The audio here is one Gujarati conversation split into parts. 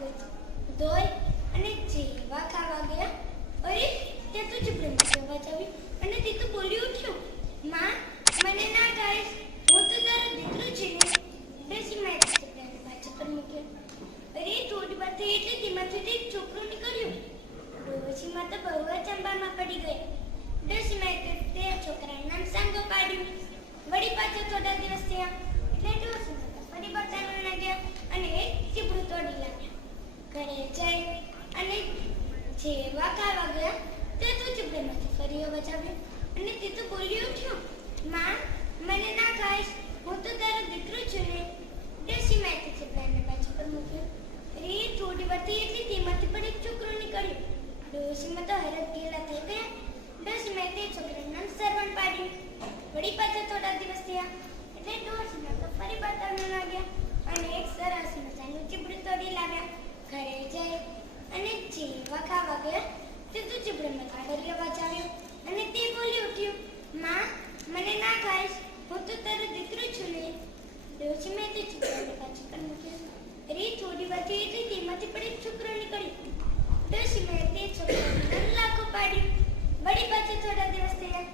ઘરે જઈ હાથ પગ ધોઈ અને જેવા ખાવા ગયા અરે તે તો ચીપડે અવાજ આવી અને તે તો બોલી ઉઠ્યું માં મને ના ગાઈશ હું તો તારો દીકરો છું ને ડ્રેસિંગમાં ચીપડાને પાછા પર મૂક્યો અરે થોડી વાર થઈ એટલે તેમાંથી તે એક છોકરો નીકળ્યો ડોશીમાં તો બહુ જ ચંબામાં પડી ગઈ ડોશીમાં તે છોકરાનું નામ સાંગો પાડ્યું વળી પાછો થોડા દિવસ થયા એટલે ડોશીમાં તો ફરી બતાવવા લાગ્યા અને એક ચીપડું તોડી લાવ્યા અને જે ખાવા ગયા તે તો ચીપડામાંથી ફરી અવાજ અને તે તો બોલી ઉઠ્યો માં, મને ના ખાઈશ. હું તો તારો દીકરો છું ને ડોશીમાં તે ચીપડાને પાછો પર મૂક્યો અરે થોડી વાર થઈ એટલે તેમાંથી પણ એક છોકરો નીકળ્યો ડોશીમાં તો હરખ ગયેલા થઈ ગયા ડોશીમાં તે છોકરાનું નામ સરવણ પાડ્યું વળી પાછા થોડા દિવસ થયા એટલે ડોશીમાં તો ફરી બતાવવા લાગ્યા અને એક સરસ મજાનું ચીપડું તોડી લાવ્યા ઘરે જઈ અને જેવા તે ચીપડામાં ફરી અવાજ અને તે બોલી ઉઠ્યું, માં, મને ના ખાઈશ. હું તો તારો દીકરો છું ને. ડોશીમાં તે છોકરાને પાછું પણ મૂક્યો. અરે થોડી વાર થઈ એટલે તેમાંથી પણ છોકરો નીકળ્યો ડોશીમાં તે છોકરાને નામ લાખો પાડ્યું. વળી પાછા થોડા દિવસ થયા.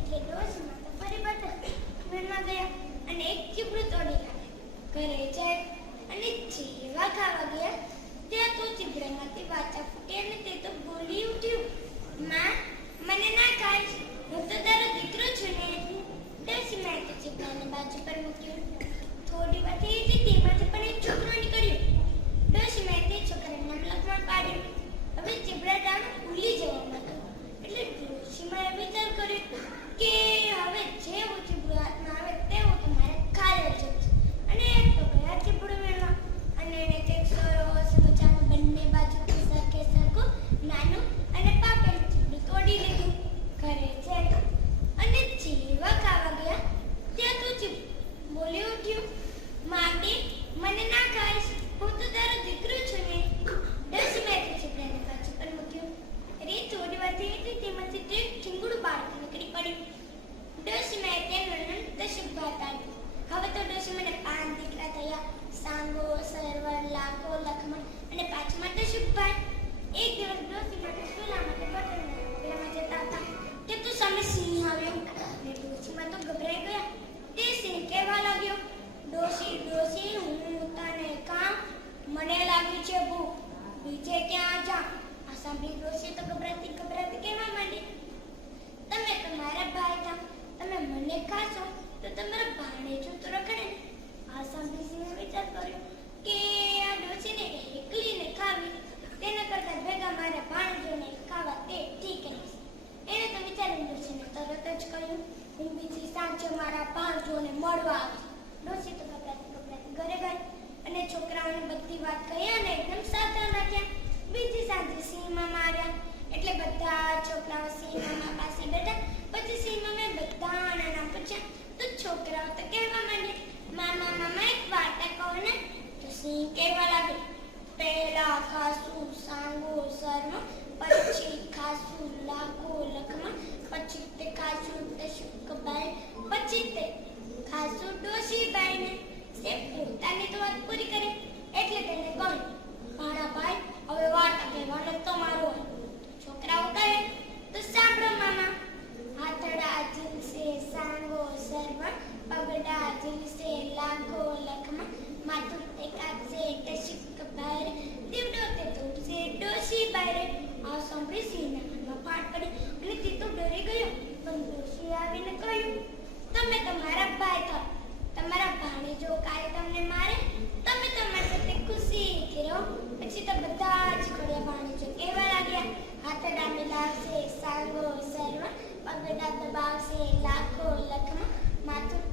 એટલે ડોશીમાં તો ફરી બતાવવા ગયા અને એક ચીપડું તોડી લાવ્યા ઘરે જાય અને જેવા ખાવા ગયા, ત્યાં તો ચીપડામાંથી વાચા ફૂટી અને તે તો બોલી ઉઠ્યું માં મને ના ખાઈશ હું તો તારો દીકરો છું ને ડોશીમાં તે ચીપડાને બાજુ પર મૂક્યું થોડી એટલે તેમાંથી પણ એક છોકરો નીકળ્યો ડોશીમાં તે છોકરાનું નામ લક્ષ્મણ પાડ્યું. હવે ચીબડા ડામ ભૂલી જવા માંડ્યો એટલે ડોશીમાએ વિચાર કર્યો કે હવે જેવું ચીબડું હાથમાં આવે તેવું તો મારે ખાઈ જ છે અને તો ગયા ચીબડું મેળવા અને એને કંઈક સરસ મજાનું બંને બાજુથી સરખે સરખું નાનું અને પાકેલું ચીબડું તોડી લીધું ઘરે જઈ અને જેવા ખાવા ગયા ત્યાં તો ચીબ બોલી ઉઠ્યું માટી મને ના ખાઈશ હું તો તારો દીકરો છું ને દસ મિનિટ ચીપડાને પાછું પર મૂક્યું રે થોડી વાર થઈ હતી તેમાંથી તે ઠીંગુડું બાળક નીકળી પડ્યું દસ મિનિટ તેનું નામ દશભા તાળ્યું હવે તો દસ મને પાંચ દીકરા થયા સાંગો સરવર લાખો લખમણ અને પાંચમા દશભા એક દિવસ ડોસી માટે સુલા માટે બટન પેલામાં જતા હતા તે તો સામે સિંહ આવ્યો ને ડોસીમાં તો ગભરાઈ ગયા તે સિંહ કહેવા લાગ્યો ડોસી ડોસી હું તને કામ મને લાગી છે ભૂખ બીજે ક્યાં જા આ સાંભળી ડોસી તો ગભરાતી ગભરાતી કહેવા માંડી તમે તમારા ભાઈ થાવ તમે મને ખાશો તો તમારા ભાણે જો તો રખડે ને આ સાંભળી સિંહે વિચાર કર્યો કે આ ડોસીને એકલીને ખાવી તેના કરતાં ભેગા મારા ભાણેજોને ખાવા તે ઠીક રહેશે એણે તો વિચારીને ડોસીને તરત જ કહ્યું હું બીજી સાંજે મારા તો ઘરે ગઈ અને છોકરાઓને બધી વાત કહી અને એકદમ સાચા નાખ્યા બીજી સાંજે સિંહ માર્યા. એટલે બધા છોકરાઓ સિંહ પાસે બેઠા. પછી સિંહ મેં બધા પૂછ્યા. તો છોકરાઓ તો કહેવા માંડ્યા, મામા મામા, એક વાર્તા કહો ને. તો સિંહ કહેવા લાગ્યો, પહેલા ખાસું સાંગો સર્વ પછી ખાસું લાગો લખમાં, પછી તે ખાસું દશુકબાઈ પછી તે ખાસું ડોશીબાઈને સે પોતાની તો વાત પૂરી કરે, એટલે તેને કહ્યું ભાણા ભાઈ, હવે વાત કહેવાનો તો મારો છોકરાઓ કહે, તો સાંભળો મામા, હાથડા જીલસે સાંગો સર્વણ, પગડા જીલસે લાગો લખમાં માથું તે કાપશે ટશુક બહાર દીવડો તે તોડશે ડોશી બહાર આ સાંભળી સિંહના કાનમાં ફાટ પડી અને તે તો ડરી ગયો. પણ ડોશી આવીને કહ્યું તમે તમારા ભાઈ તો તમારા ભાણેજો કાલે તમને મારે, તમે તમારી સાથે ખુશીથી રહો. પછી તો બધા જ કડિયા ભાણી જો એવા લાગ્યા હાથડા લાવશે સાંગો સર્વ પગડા દબાવશે લાખો લખમાં. માથું